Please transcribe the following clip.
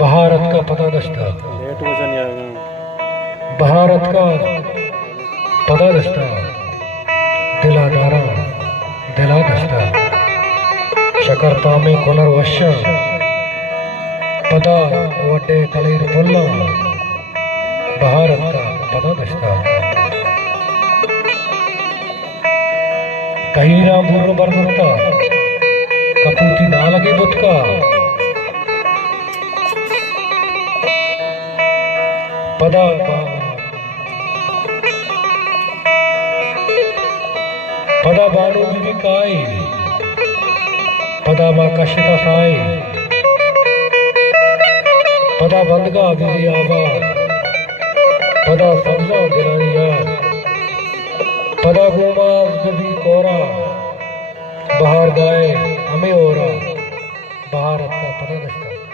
भारत का पता दस्ता, भारत का पता दस्ता, दिलादारा दिला दस्ता, शकरता में पुनर्वश पदा वटे कलीर पुल्ला, भारत का पता दस्ता, कहीरा बुर्र बरनता, कपूती ना लगे बुतका, पदा पदा बानु बीबी काई, पदा माँ कशिता साई, पदा बंदगा बीबी आबाद, पदा सब्जा गिरानी यार, पदा गोमाज बीबी कोरा, बाहर गाए हमें ओरा, भारत का पता दस्ता।